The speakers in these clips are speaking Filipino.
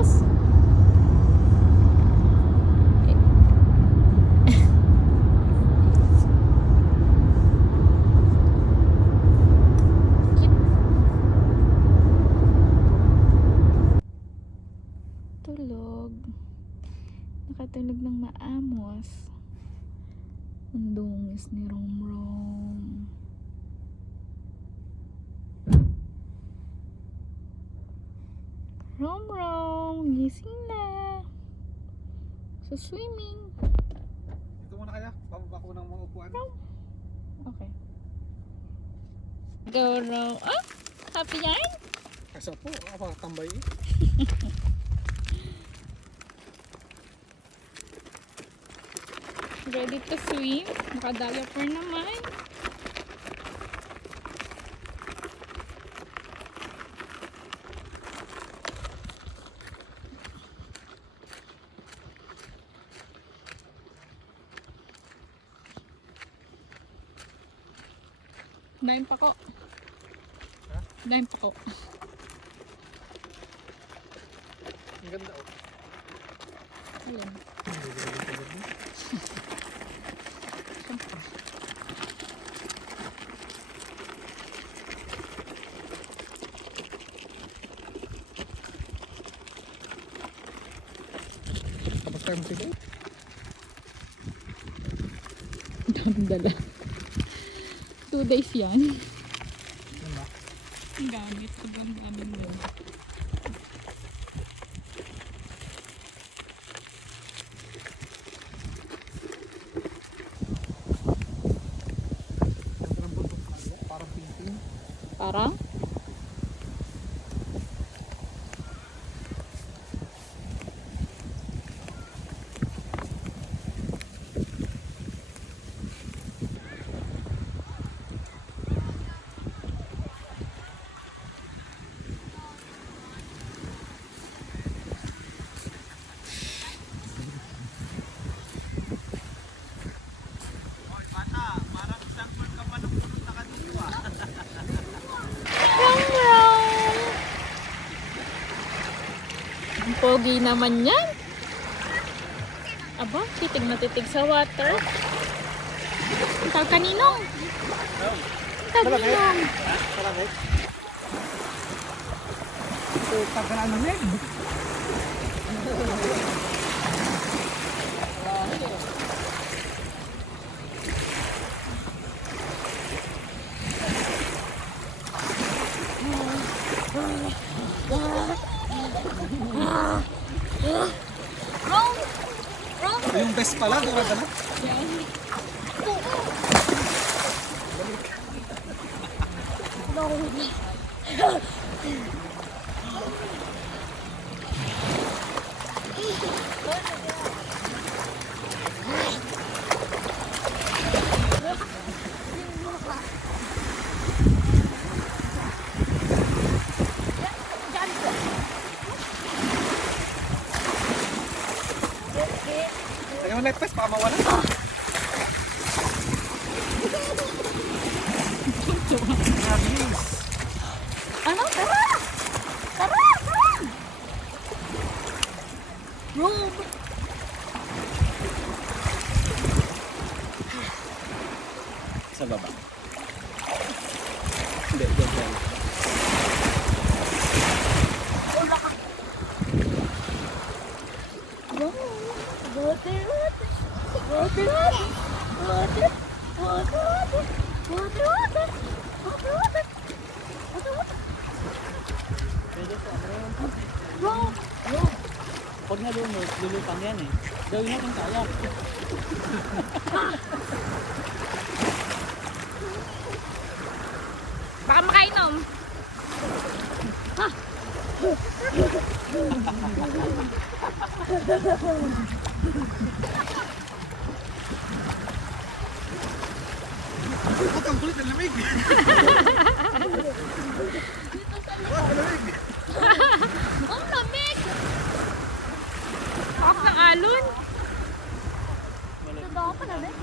Sus! Tulog. Nakatulog ng maamos. Ang dungis ni Romrom. Romrom, gising na. So swimming. Ito muna kaya, bababa ko ng mga upuan. Okay. Go Rom. Oh, happy yan? Kasi po, ako tambay eh. Ready to swim. Naka-diaper naman. Daim pa ko. Daim pa ko. Ang ganda oh. Ayan. Tapos tayo musika. Daming dala. 2 days yan. Ano? Ang gamit. Sobrang daming mo. Parang painting. Parang? Ang pogi naman yan. Aba, titig na titig sa water. Ang tawag kaninong? Ang tawag kaninong? Sarangay. Ito, pagkanaan ng leg. Yung best pala, di ba na? Ayaw mo na ipes, baka mawala. Ano? Tara! Tara! Tara! Rob! Sa baba. Hindi, dyan. Pag nalunod, lulutang yan eh. Gawin natin kaya. Baka makainom. Huwag kang kulit, ang lamig. Huwag, ang lamig. Ang lamig! Pakak ng alon. Totoo pa namin?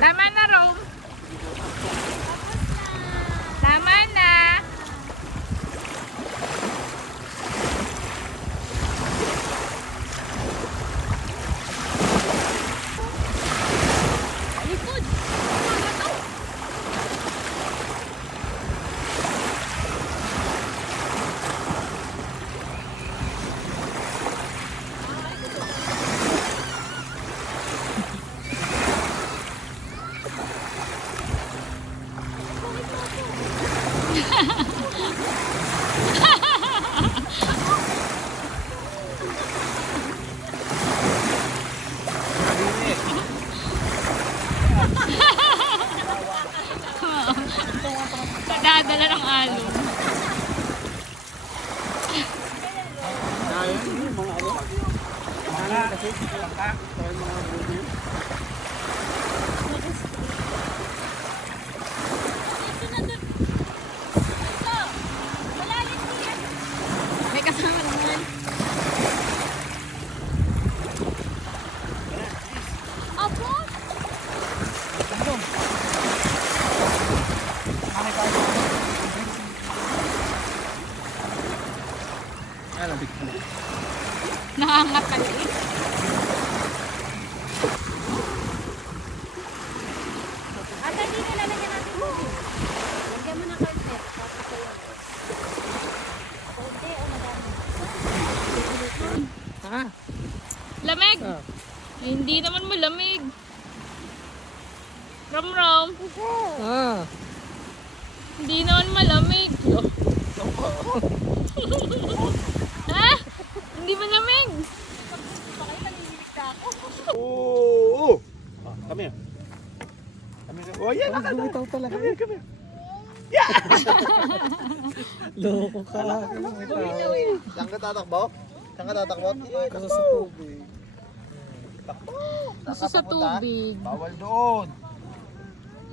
Tama na, Rome. Tama na. Likod. Tama to. Nadadala ng alon. Yung mga ano. Mga kasi baka. Kaya mga buhay. May kasama naman. Apo? Ano, big po. Nakangat ka na eh. Ate, hindi nilalagyan natin mo. Lagyan mo na carpet. Tapos sa'yo. Konti o madami? Lamig! Ay, hindi naman malamig. Rom. Hindi naman malamig. Ha? Hindi malamig. Oo! Kami. Oh, yan. Ito talaga. Kami. Loko ka. Saan ka tatakbo? Saan ka tatakbo? Kasi sa tubig. Gusto sa tubig. Bawal doon.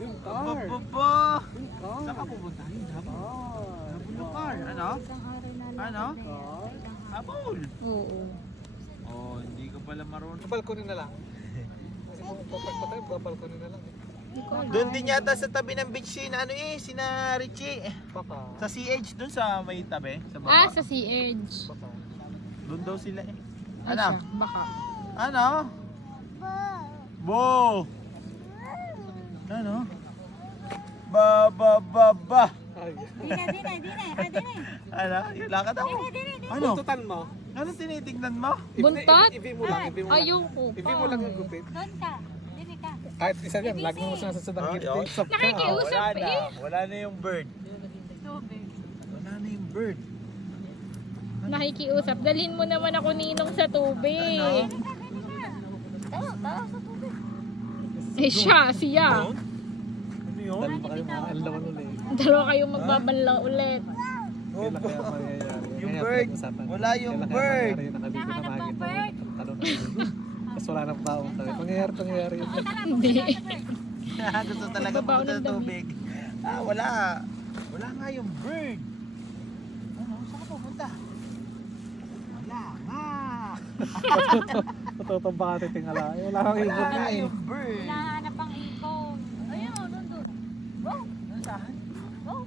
Yung car. Baba! Yung car. Saan ka pupunta? Car. Yung car. Ano? Isang araw na lang. Ano? Car. Habol! Oo. Oh, hindi ka pala marunong. Balkonin na lang. Kasi kung papak pa tayo, babalkonin na lang. Doon din yata sa tabi ng beach si ano sina Richie. Baka. Sa CH doon sa may tabi, sa baba. Ah, sa Sea Edge. Baka. Doon daw sila eh. Ay, Ano? siya, baka. Ano? Bo! Ano? Ba. Ay. Dine. Ano? Yung lakad ako. Ano? Buntutan mo. Ano tinitignan mo? Buntot? Ibi mo lang. Ibi mo lang. Ayoko pa. Ibi mo lang yung gupit. Doon ka. Dine ka. Kahit isa yan, lagi mo sinasasadang Ah, gipit. yun. Usap ka. Nakikiusap Wala na. eh. Wala na yung bird. Wala na yung bird. Nakikiusap. Dalhin mo naman ako ninong sa tubig. Ano? Tawa sa tubig. Eh siya. Ano yun? Dahil pa kayo mga alawan ulit. Dalawa kayong magbabanlaw ulit. Kailan kaya mangyayari? Yung Kaya bird. pinag-usapan. Wala yung Kailan kaya bird. mangyayari? Nakaligo na Nahanap ang makikita mo. bird. Talon na yun. Tapos wala nang tao. Pangyayari yun. Hindi. Gusto talaga Magbabaw pumunta ng sa dami. tubig. Ah, wala. Wala nga yung bird. Ano? Saan ka pupunta? Wala nga. Totoo ba ka titingala? Wala kang Wala ibon na nga eh. yung bird. Hinahanap ang ibon. Ayun o, doon. Wow. Nasaan? Wow.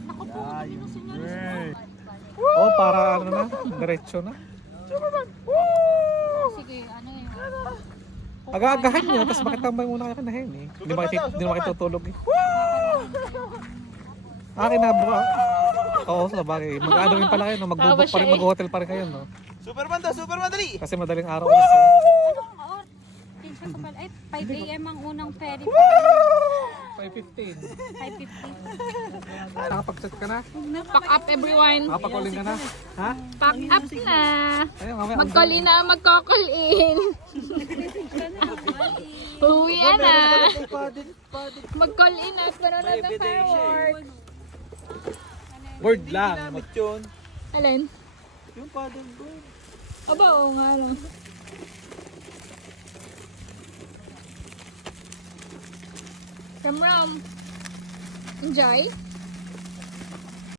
Naku po, Ah, kami yung ng senyor. bird. Oh, para ano na? Diretso na. Sige, ano yun? Aga-agahan nyo, tapos bakit tambay muna kayo kanahin eh? Hindi mo makitutulog eh. Akin na bro. Oo, sa bagay. Mag-ano rin pala kayo, no? Mag-book pa rin, mag-hotel pa rin kayo, no? Superman daw, Superman dali. Kasi madaling araw kasi. Anong oras? Tinsya ko pala. Ay, 5 a.m. ang unang ferry. 5:15. 5:50. Nakapag-chat ka na? Pack up everyone. Nakapag-calling ka na? Ha? Pack up na. Ayun, mamaya. Mag-call in na, mag-call in. Uwi na. Mag-call in at manonood ng firework. Word Hindi lang. ginamit yun. Alin? Yung paddle board. Aba, oo nga lang. Ram. Enjoy?